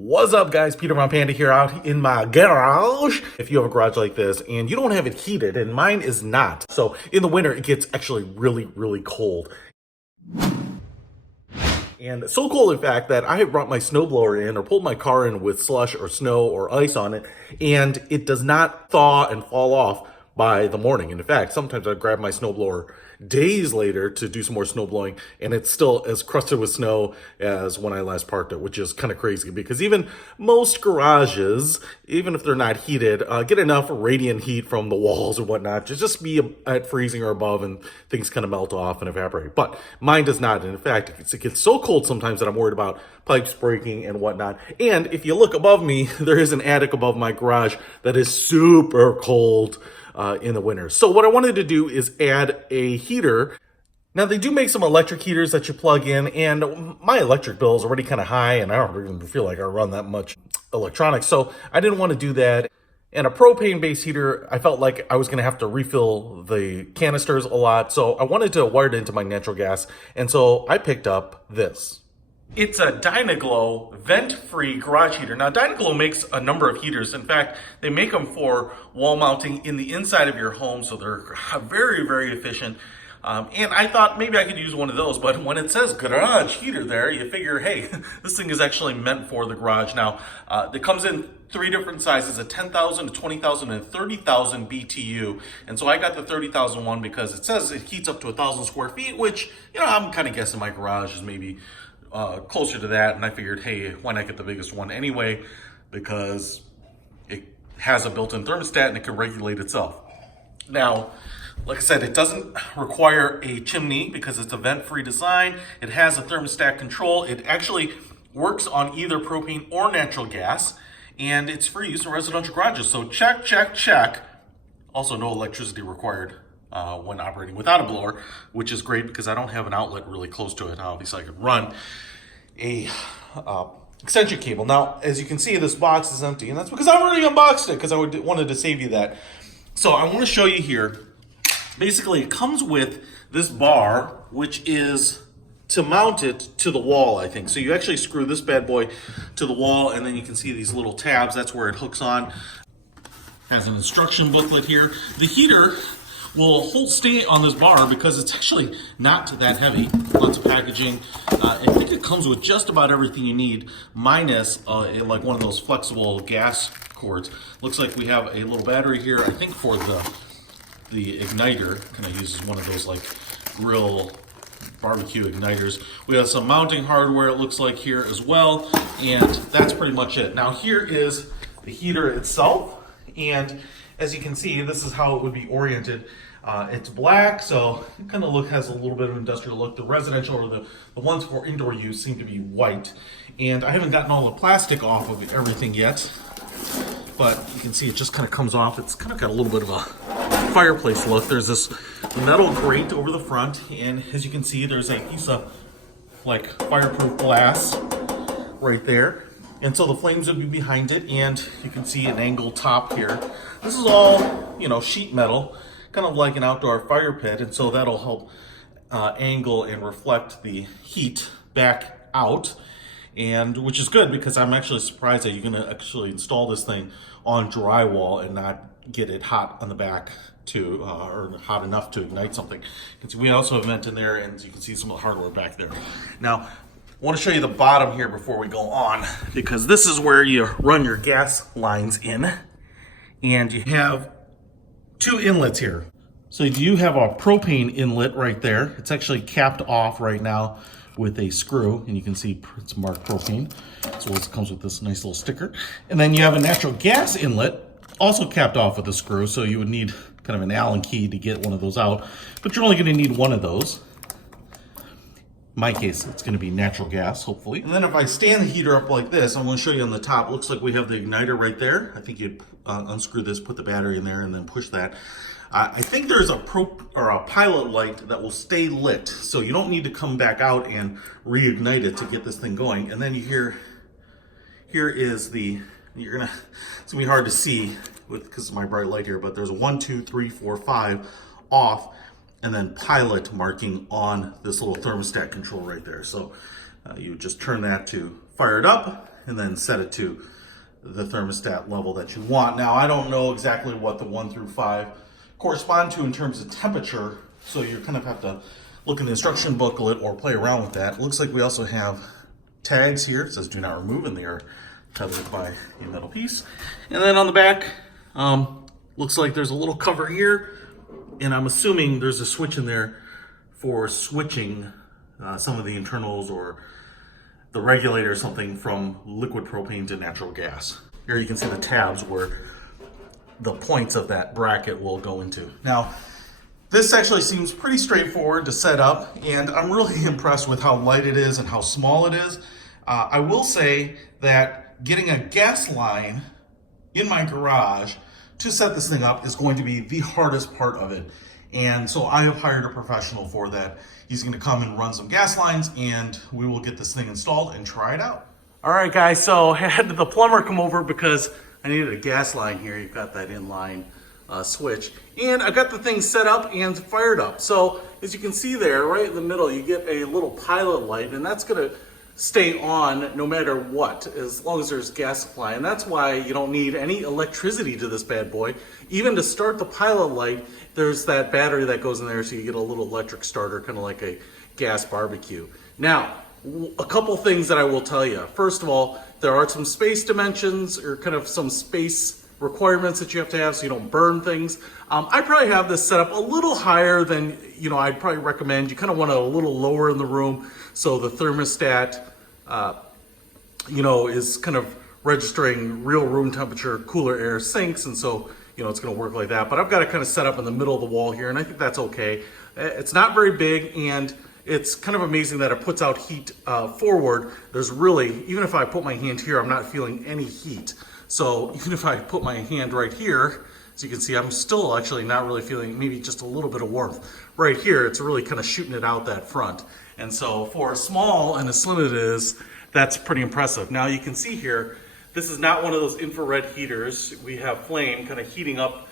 What's up, guys? Peter from Panda here out in my garage. If you have a garage like this and you don't have it heated, and mine is not, so in the winter it gets actually really cold. And so cold, in fact, that I have brought my snowblower in or pulled my car in with slush or snow or ice on it, and it does not thaw and fall off by the morning. And in fact, sometimes I grab my snowblower days later to do some more snow blowing, and it's still as crusted with snow as when I last parked it, which is kind of crazy because even most garages, even if they're not heated, get enough radiant heat from the walls and whatnot to just be at freezing or above, and things kind of melt off and evaporate. But mine does not. And in fact, it gets so cold sometimes that I'm worried about pipes breaking and whatnot. And if you look above me, there is an attic above my garage that is super cold in the winter. So what I wanted to do is add a heater. Now, they do make some electric heaters that you plug in, and my electric bill is already kind of high, and I don't even feel like I run that much electronics, so I didn't want to do that. And a propane-based heater, I felt like I was going to have to refill the canisters a lot, so I wanted to wire it into my natural gas, and so I picked up this. It's a Dyna-Glo vent-free garage heater. Now, Dyna-Glo makes a number of heaters. In fact, they make them for wall mounting in the inside of your home, so they're very efficient. And I thought maybe I could use one of those, but when it says garage heater there, you figure, hey, this thing is actually meant for the garage. Now, it comes in three different sizes, a 10,000, a 20,000, and 30,000 BTU. And so I got the 30,000 one because it says it heats up to 1,000 square feet, which, you know, I'm kind of guessing my garage is maybe closer to that, and I figured, hey, why not get the biggest one anyway, because it has a built-in thermostat and it can regulate itself. Now, like I said, it doesn't require a chimney because it's a vent-free design. It has a thermostat control. It actually works on either propane or natural gas, and it's for use in residential garages. So check. Also, no electricity required when operating without a blower, which is great because I don't have an outlet really close to it. Obviously, I could run a extension cable. Now, as you can see, this box is empty, and that's because I already unboxed it because I wanted to save you that. So I want to show you here. Basically, it comes with this bar, which is to mount it to the wall, I think. So you actually screw this bad boy to the wall, and then you can see these little tabs. That's where it hooks on. Has an instruction booklet here. The heater will stay on this bar because it's actually not that heavy. Lots of packaging. I think it comes with just about everything you need, minus like one of those flexible gas cords. Looks like we have a little battery here, I think for the igniter. Kind of uses one of those like grill barbecue igniters. We have some mounting hardware, it looks like, here as well, and that's pretty much it. Now, here is the heater itself, and as you can see, this is how it would be oriented. It's black, so it kind of has a little bit of an industrial look. The residential, or the ones for indoor use, seem to be white. And I haven't gotten all the plastic off of everything yet, but you can see it just kind of comes off. It's kind of got a little bit of a fireplace look. There's this metal grate over the front, and as you can see, there's a piece of like fireproof glass right there. And so the flames would be behind it, and you can see an angled top here. This is all, you know, sheet metal, kind of like an outdoor fire pit, and so that'll help angle and reflect the heat back out, and which is good because I'm actually surprised that you're going to actually install this thing on drywall and not get it hot on the back to or hot enough to ignite something. You can see we also have vent in there, and you can see some of the hardware back there. Now, I want to show you the bottom here before we go on, because this is where you run your gas lines in, and you have two inlets here. So you do have a propane inlet right there. It's actually capped off right now with a screw, and you can see it's marked propane, as well as it comes with this nice little sticker. And then you have a natural gas inlet, also capped off with a screw, so you would need kind of an Allen key to get one of those out, but you're only going to need one of those. In my case, it's going to be natural gas, hopefully. And then if I stand the heater up like this, I'm going to show you on the top. It looks like we have the igniter right there. I think you'd unscrew this, put the battery in there, and then push that. I think there's a pilot light that will stay lit, so you don't need to come back out and reignite it to get this thing going. And then here is the, it's going to be hard to see because of my bright light here, but there's a 1, 2, 3, 4, 5 off, and then pilot marking on this little thermostat control right there. So you just turn that to fire it up, and then set it to the thermostat level that you want. Now, I don't know exactly what the 1 through 5 correspond to in terms of temperature, so you kind of have to look in the instruction booklet or play around with that. It looks like we also have tags here. It says do not remove, and they are tethered by a metal piece. And then on the back, looks like there's a little cover here, and I'm assuming there's a switch in there for switching some of the internals or the regulator or something from liquid propane to natural gas. Here you can see the tabs where the points of that bracket will go into. Now, this actually seems pretty straightforward to set up, and I'm really impressed with how light it is and how small it is. I will say that getting a gas line in my garage to set this thing up is going to be the hardest part of it. And so I have hired a professional for that. He's going to come and run some gas lines, and we will get this thing installed and try it out. All right, guys, so I had the plumber come over because I needed a gas line here. You've got that inline switch. And I got the thing set up and fired up. So as you can see there, right in the middle, you get a little pilot light, and that's going to stay on no matter what, as long as there's gas supply. And that's why you don't need any electricity to this bad boy. Even to start the pilot light, there's that battery that goes in there, so you get a little electric starter, kind of like a gas barbecue. Now, a couple things that I will tell you. First of all, there are some space dimensions, or kind of some space requirements that you have to have so you don't burn things. I probably have this set up a little higher than, I'd probably recommend. You kind of want it a little lower in the room so the thermostat, is kind of registering real room temperature, cooler air sinks, and so, it's gonna work like that. But I've got it kind of set up in the middle of the wall here, and I think that's okay. It's not very big, and it's kind of amazing that it puts out heat forward. There's really, even if I put my hand here, I'm not feeling any heat. So even if I put my hand right here, as you can see, I'm still actually not really feeling, maybe just a little bit of warmth. Right here, it's really kind of shooting it out that front. And so for as small and as slim as it is, that's pretty impressive. Now you can see here, this is not one of those infrared heaters. We have flame kind of heating up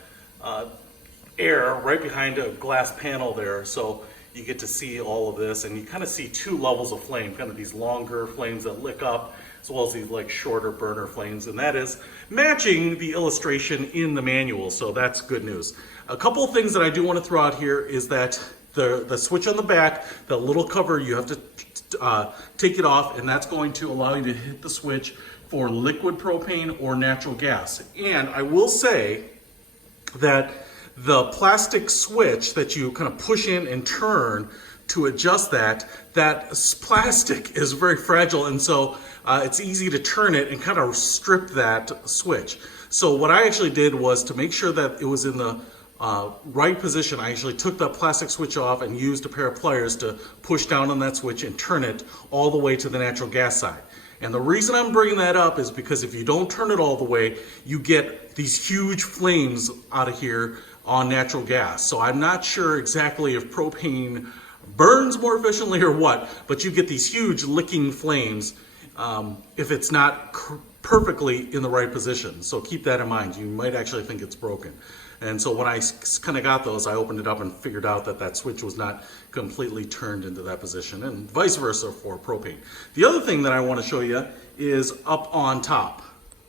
air right behind a glass panel there. So you get to see all of this, and you kind of see two levels of flame, kind of these longer flames that lick up, as well as these like shorter burner flames, and that is matching the illustration in the manual, so that's good news. A couple of things that I do want to throw out here is that the switch on the back, the little cover, you have to take it off, and that's going to allow you to hit the switch for liquid propane or natural gas. And I will say that the plastic switch that you kind of push in and turn to adjust that plastic is very fragile, and so it's easy to turn it and kind of strip that switch. So what I actually did was, to make sure that it was in the right position, I actually took the plastic switch off and used a pair of pliers to push down on that switch and turn it all the way to the natural gas side. And the reason I'm bringing that up is because if you don't turn it all the way, you get these huge flames out of here on natural gas. So I'm not sure exactly if propane burns more efficiently or what, but you get these huge licking flames if it's not perfectly in the right position. So keep that in mind. You might actually think it's broken. And so when I kind of got those, I opened it up and figured out that that switch was not completely turned into that position, and vice versa for propane. The other thing that I want to show you is up on top.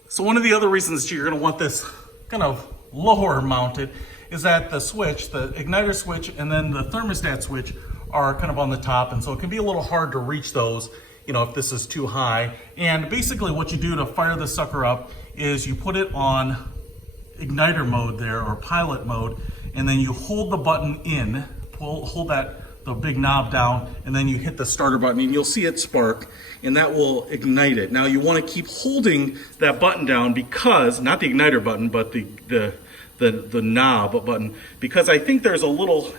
So one of the other reasons that you're going to want this kind of lower mounted is that the switch, the igniter switch and then the thermostat switch are kind of on the top, and so it can be a little hard to reach those, if this is too high. And basically what you do to fire this sucker up is you put it on igniter mode there, or pilot mode, and then you hold the button in, hold the big knob down, and then you hit the starter button, and you'll see it spark, and that will ignite it. Now you want to keep holding that button down, because, not the igniter button, but the knob button, because I think there's a little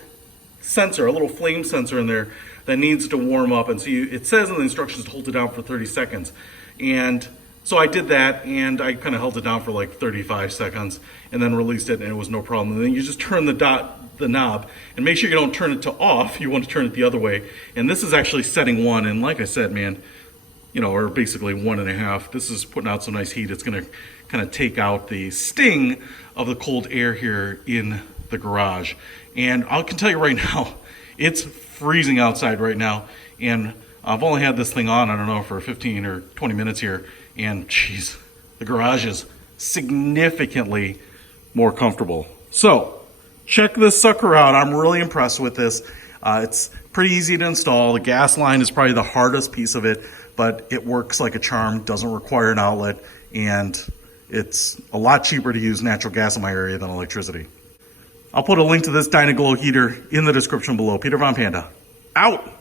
sensor, a little flame sensor in there that needs to warm up, and so it says in the instructions to hold it down for 30 seconds. And so I did that, and I kind of held it down for like 35 seconds and then released it, and it was no problem. And then you just turn the knob, and make sure you don't turn it to off. You want to turn it the other way. And this is actually setting 1, and like I said, man, or basically 1.5. This is putting out some nice heat. It's going to kind of take out the sting of the cold air here in the garage. And I can tell you right now, it's freezing outside right now, and I've only had this thing on, I don't know, for 15 or 20 minutes here, And geez, the garage is significantly more comfortable. So check this sucker out. I'm really impressed with this. It's pretty easy to install. The gas line is probably the hardest piece of it, but it works like a charm, doesn't require an outlet, and it's a lot cheaper to use natural gas in my area than electricity. I'll put a link to this Dyna-Glo heater in the description below. Peter Von Panda, out!